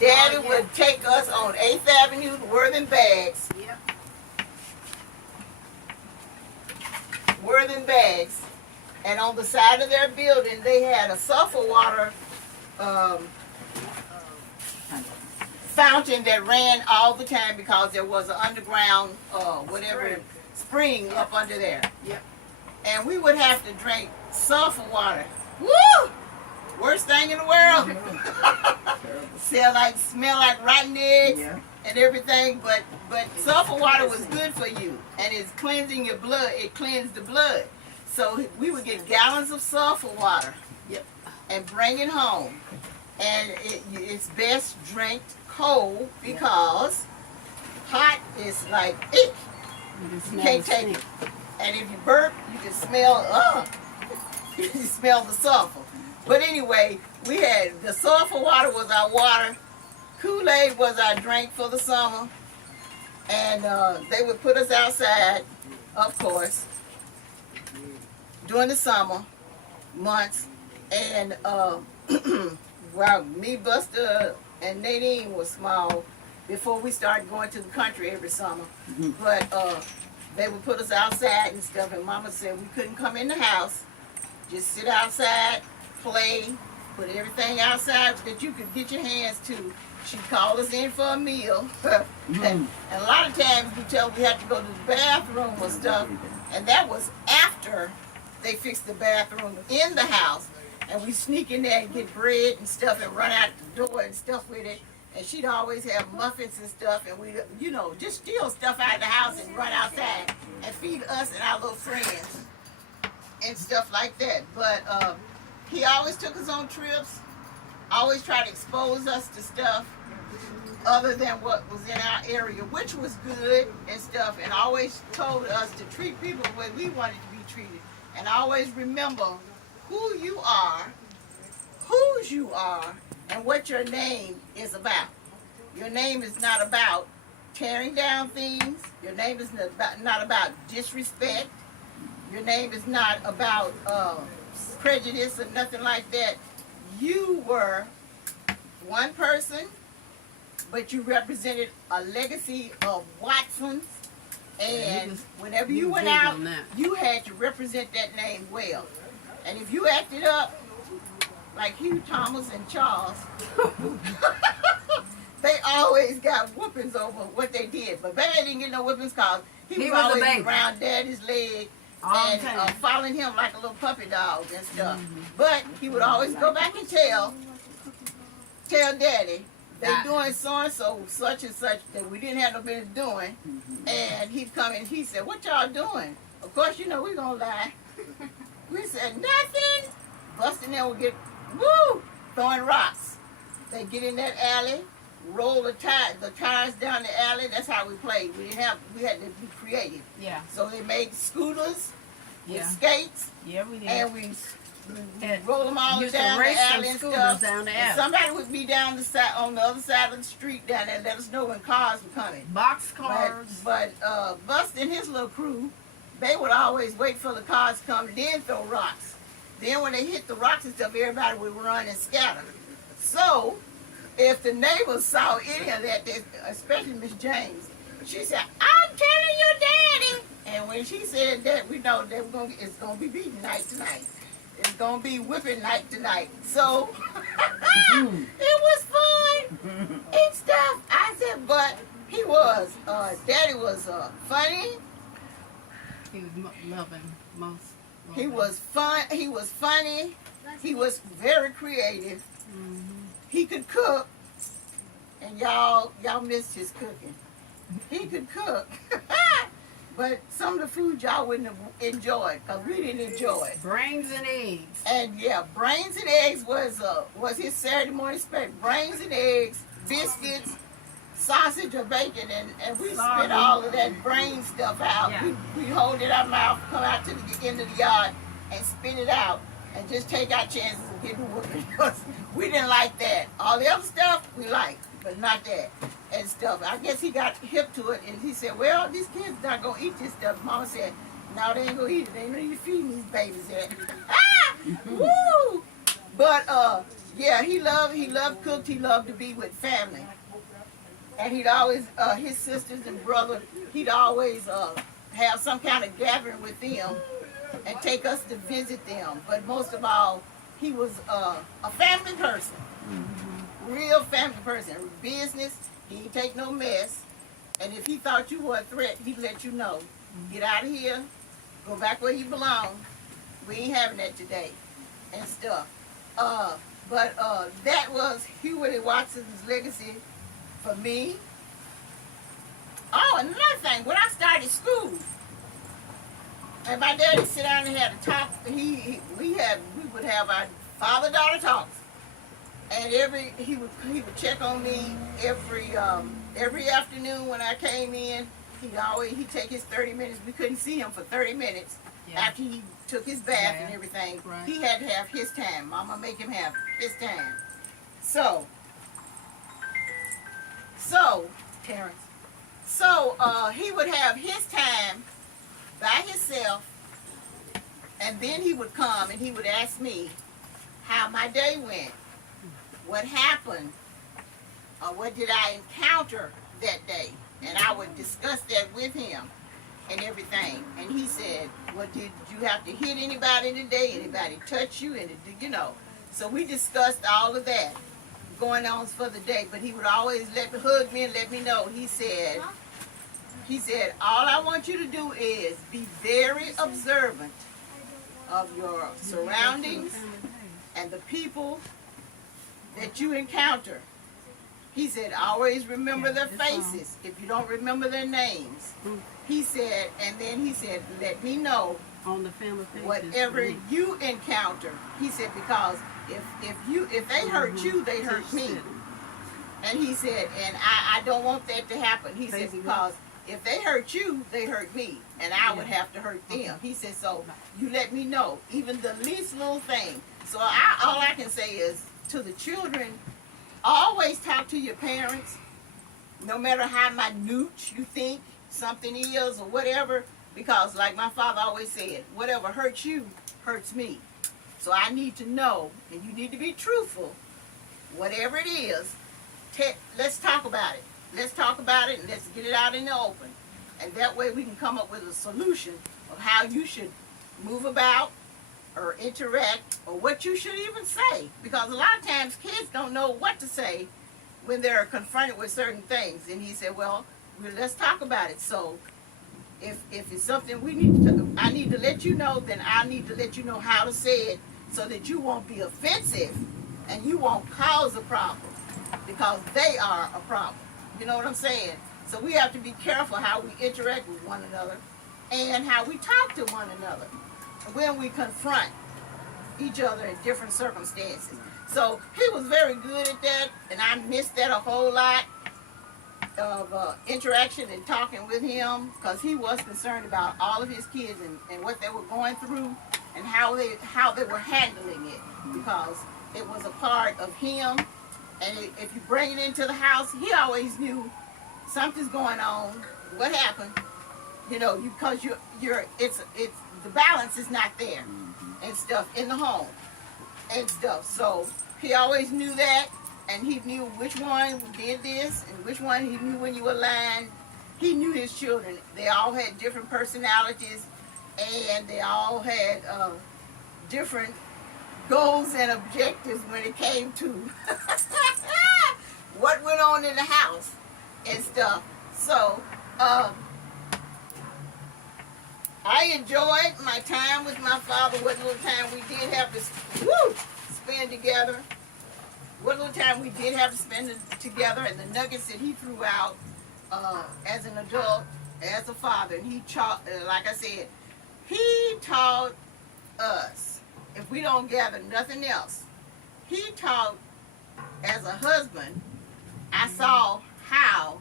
Daddy would take us on 8th Avenue to Worthing Bags. Yep. Worthing Bags. And on the side of their building, they had a sulfur water fountain that ran all the time because there was an underground, spring up under there. Yep. And we would have to drink sulfur water. Woo! Worst thing in the world. Smell like rotten eggs and everything, but sulfur water was good for you, and it's cleansing your blood. It cleansed the blood. So we would get gallons of sulfur water. Yep. And bring it home. And it's best drank cold because hot is like ick. You can't take it. And if you burp, you can smell you can smell the sulfur. But anyway, we had the sulfur water was our water. Kool-Aid was our drink for the summer. And they would put us outside, of course, during the summer months. And while me, Buster, and Nadine was small before we started going to the country every summer. But they would put us outside and stuff, and Mama said we couldn't come in the house. Just sit outside, play, put everything outside that you could get your hands to. She'd call us in for a meal. And a lot of times we had to go to the bathroom or stuff, and that was after they fixed the bathroom in the house. And we sneak in there and get bread and stuff and run out the door and stuff with it. And she'd always have muffins and stuff, and we, just steal stuff out of the house and run outside and feed us and our little friends and stuff like that. But he always took us on trips, always tried to expose us to stuff other than what was in our area, which was good and stuff, and always told us to treat people the way we wanted to be treated. And always remember who you are, whose you are, and what your name is about. Your name is not about tearing down things. Your name is not about disrespect. Your name is not about prejudice or nothing like that. You were one person, but you represented a legacy of Watsons. And whenever you went out, you had to represent that name well. And if you acted up like Hugh, Thomas, and Charles, they always got whoopings over what they did. But Baby didn't get no whoopings because he was always around Daddy's leg and following him like a little puppy dog and stuff. But he would always go back and tell Daddy, they doing so-and-so, such and such, that we didn't have no business doing. And he'd come in and he said, what y'all doing? Of course, we're going to lie. We said, nothing. Busting there would get, throwing rocks. They get in that alley, roll the tires down the alley. That's how we played. We had to be creative. Yeah. So they made scooters with skates. Yeah, we did. And we roll them all down the alley and stuff. And somebody would be down the side, on the other side of the street down there, let us know when cars were coming. Box cars. But Bust and his little crew, they would always wait for the cars to come and then throw rocks. Then when they hit the rocks and stuff, everybody would run and scatter. So, if the neighbors saw any of that, especially Miss James, she said, I'm telling you, Daddy. And when she said that, we know that it's going to be beating night tonight. It's going to be whipping night tonight. So, it was fun and stuff. I said, but he was, Daddy was funny. He was loving most. He was fun. He was funny. He was very creative. He could cook, and y'all missed his cooking. He could cook, but some of the food y'all wouldn't have enjoyed because we didn't enjoy it. Brains and eggs. And brains and eggs was his Saturday morning special. Brains and eggs, biscuits, sausage or bacon, and we spit all of that brain stuff out. Yeah. We hold it in our mouth, come out to the end of the yard, and spit it out, and just take our chances of getting whooping because we didn't like that. All the other stuff we liked, but not that and stuff. I guess he got hip to it, and he said, well, these kids not going to eat this stuff. Mama said, no, they ain't going to eat it. They ain't going to feed these babies yet. Woo! But, Yeah, he loved cooked. He loved to be with family, and he'd always his sisters and brother. He'd always have some kind of gathering with them and take us to visit them. But most of all, he was a family person, real family person. Business, he didn't take no mess. And if he thought you were a threat, he'd let you know. Get out of here, go back where you belong. We ain't having that today, and stuff. But that was Hugh Willie Watson's legacy for me. Oh, another thing, when I started school, and my daddy sit down and had a talk. We would have our father-daughter talks, and he would check on me every afternoon when I came in. He'd take his 30 minutes. We couldn't see him for 30 minutes after he took his bath and everything. Right. He had to have his time. Mama make him have his time. So Terrence. So he would have his time by himself, and then he would come and he would ask me how my day went, what happened, or what did I encounter that day, and I would discuss that with him and everything. And he said, well, did you have to hit anybody today? Anybody touch you? And so we discussed all of that going on for the day. But he would always hug me and let me know. He said, all I want you to do is be very observant of your surroundings and the people that you encounter. He said, always remember their faces if you don't remember their names. He said, and then he said, let me know on the family pages, whatever you encounter. He said, because if they hurt you, they hurt me. And he said, and I don't want that to happen. He said, because if they hurt you, they hurt me, and I would have to hurt them. He said, so you let me know, even the least little thing. So all I can say is, to the children, always talk to your parents, no matter how minute you think something is or whatever, because like my father always said, whatever hurts you, hurts me. So I need to know, and you need to be truthful, whatever it is, let's talk about it. Let's talk about it and let's get it out in the open. And that way we can come up with a solution of how you should move about or interact or what you should even say. Because a lot of times kids don't know what to say when they're confronted with certain things. And he said, well, let's talk about it. So if it's something I need to let you know, then I need to let you know how to say it so that you won't be offensive and you won't cause a problem, because they are a problem. You know what I'm saying? So we have to be careful how we interact with one another and how we talk to one another when we confront each other in different circumstances. So he was very good at that, and I missed that a whole lot of interaction and talking with him, because he was concerned about all of his kids and what they were going through and how they were handling it, because it was a part of him. And if you bring it into the house, he always knew something's going on. What happened? You know, because it's the balance is not there and stuff in the home and stuff. So he always knew that, and he knew which one did this and which one. He knew when you were lying. He knew his children. They all had different personalities, and they all had different goals and objectives when it came to what went on in the house and stuff. So I enjoyed my time with my father. What little time we did have to spend together. What little time we did have to spend together, and the nuggets that he threw out as an adult, as a father. And he taught, like I said, he taught us. If we don't gather nothing else, he taught as a husband. I saw how